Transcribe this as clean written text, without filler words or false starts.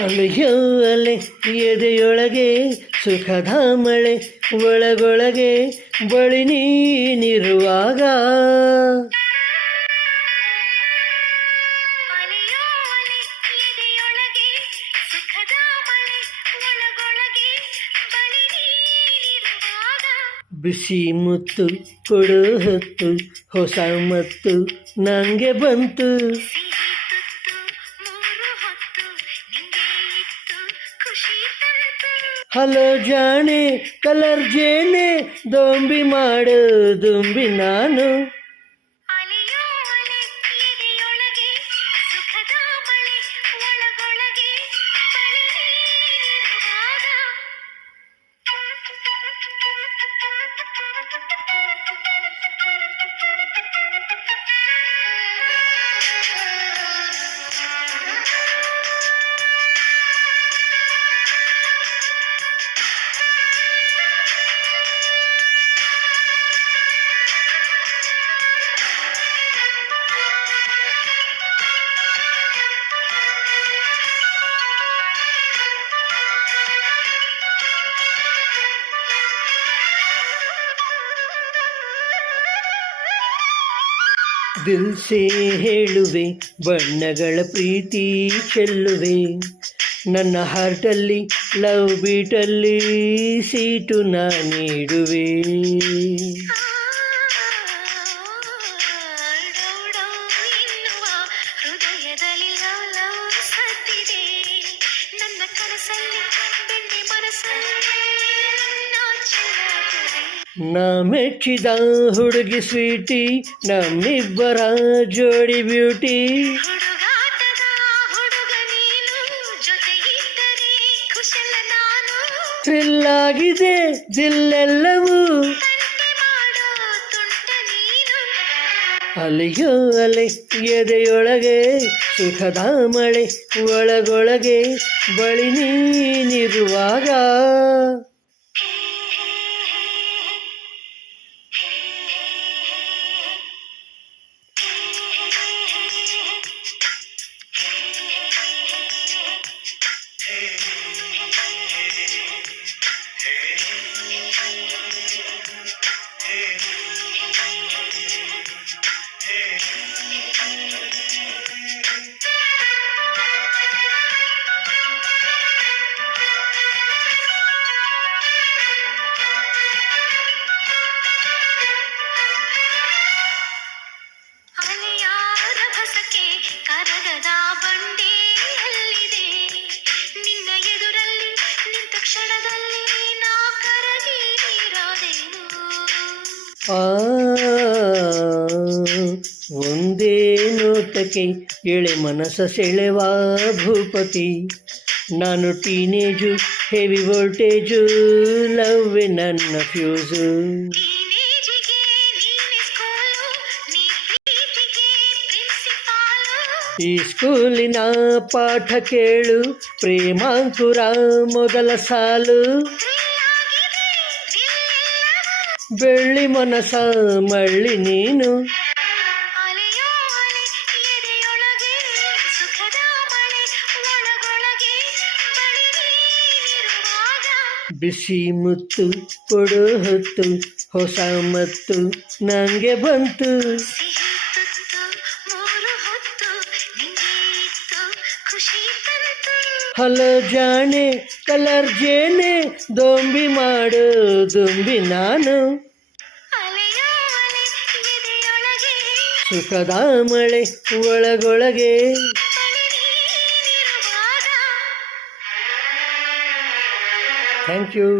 ಅಲೆಯೋ ಅಲೆ ಎದೆಯೊಳಗೆ ಸುಖದ ಮಳೆ, ಒಳಗೊಳಗೆ ಬಳಿ ನೀನಿರುವಾಗ. ಬಿಸಿ ಮುತ್ತು ಕೊಡು ಹೊತ್ತು, ಹೊಸ ಮತ್ತು ನಂಗೆ ಬಂತು. ಹಲೋ ಜಾಣೆ ಕಲರ್ ಜೇನೆ, ದೊಂಬಿ ಮಾಡು ದುಂಬಿ ನಾನು. ದಿಲ್ಸೆ ಹೇಳುವೆ, ಬಣ್ಣಗಳ ಪ್ರೀತಿ ಚೆಲ್ಲುವೆ, ನನ್ನ ಹಾರ್ಟಲ್ಲಿ ಲವ್ ಬೀಟಲ್ಲಿ ಸೀಟು ನಾ ನೀಡುವೆ. ನಾ ಮೆಚ್ಚಿದ ಹುಡುಗಿ ಸ್ವೀಟಿ, ನಮ್ಮಿಬ್ಬರ ಜೋಡಿ ಬ್ಯೂಟಿ. ಥ್ರಿಲ್ ಆಗಿದೆ ದಿಲ್ಲೆಲ್ಲವೂ, ಅಲೆಯೋ ಅಲೆ ಎದೆಯೊಳಗೆ ಸುಖದ ಮಳೆ, ಒಳಗೊಳಗೆ ಬಳಿ ನೀನಿರುವಾಗ. ಒಂದೇ ನೋಟಕ್ಕೆ ಎಳೆ ಮನಸ್ಸ ಸೆಳೆವ ಭೂಪತಿ, ನಾನು ಟೀನೇಜು ಹೆವಿ ವೋಲ್ಟೇಜು, ಲವ್ವೆ ನನ್ನ ಫ್ಯೂಸು. ಈ ಸ್ಕೂಲಿನ ಪಾಠ ಕೇಳು, ಪ್ರೇಮಾಂಕುರ ಮೊದಲ ಸಾಲು, ಬೆಳ್ಳಿ ಮನಸ ಮಳ್ಳಿ ನೀನು. ಬಿಸಿ ಮುತ್ತು ಕೊಡು ಹೊತ್ತು, ಹೊಸ ಮತ್ತು ನಂಗೆ ಬಂತು. ಹಲೋ ಜಾಣೆ ಕಲರ್ ಜೇನೆ, ದೊಂಬಿ ಮಾಡು ದುಂಬಿ ನಾನು. ಸುಖದ ಮಳೆ, ಒಳಗೊಳಗೆ ಥ್ಯಾಂಕ್ ಯು.